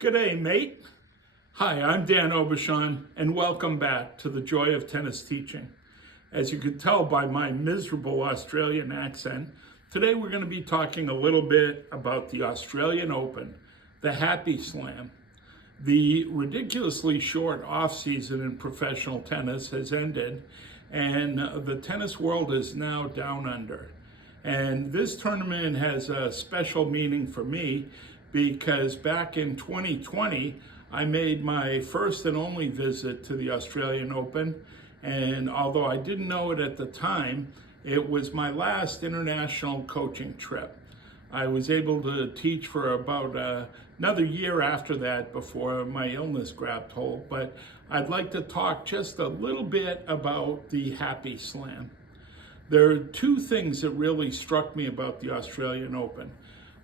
G'day, mate. Hi, I'm Dan Aubuchon, and welcome back to the Joy of Tennis Teaching. As you could tell by my miserable Australian accent, today we're going to be talking a little bit about the Australian Open, the Happy Slam. The ridiculously short off-season in professional tennis has ended, and the tennis world is now down under. And this tournament has a special meaning for me because back in 2020, I made my first and only visit to the Australian Open. And although I didn't know it at the time, it was my last international coaching trip. I was able to teach for about another year after that before my illness grabbed hold. But I'd like to talk just a little bit about the Happy Slam. There are two things that really struck me about the Australian Open.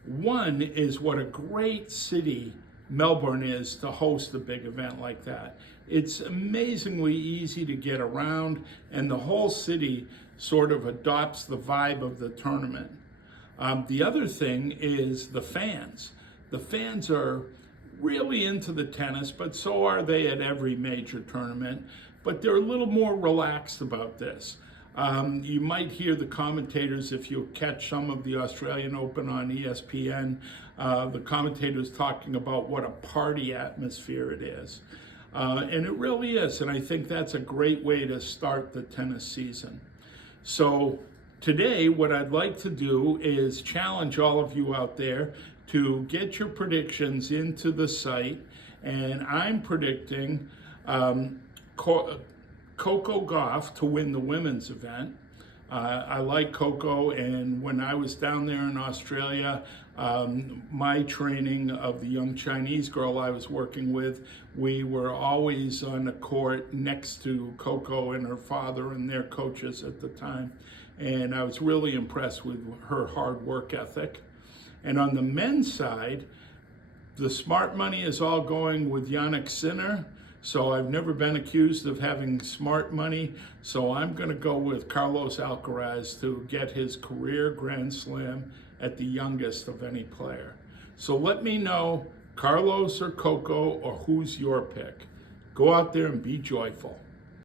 One is what a great city Melbourne is to host a big event like that. It's amazingly easy to get around, and the whole city sort of adopts the vibe of the tournament. The other thing is the fans. The fans are really into the tennis, but so are they at every major tournament, but they're a little more relaxed about this. You might hear the commentators, if you catch some of the Australian Open on ESPN, the commentators talking about what a party atmosphere it is. And it really is, and I think that's a great way to start the tennis season. So today, what I'd like to do is challenge all of you out there to get your predictions into the site, and I'm predicting Coco Gauff to win the women's event. I like Coco, and when I was down there in Australia, my training of the young Chinese girl I was working with, we were always on the court next to Coco and her father and their coaches at the time. And I was really impressed with her hard work ethic. And on the men's side, the smart money is all going with Jannik Sinner. So I've never been accused of having smart money. So I'm going to go with Carlos Alcaraz to get his career Grand Slam at the youngest of any player. So let me know, Carlos or Coco, or who's your pick. Go out there and be joyful.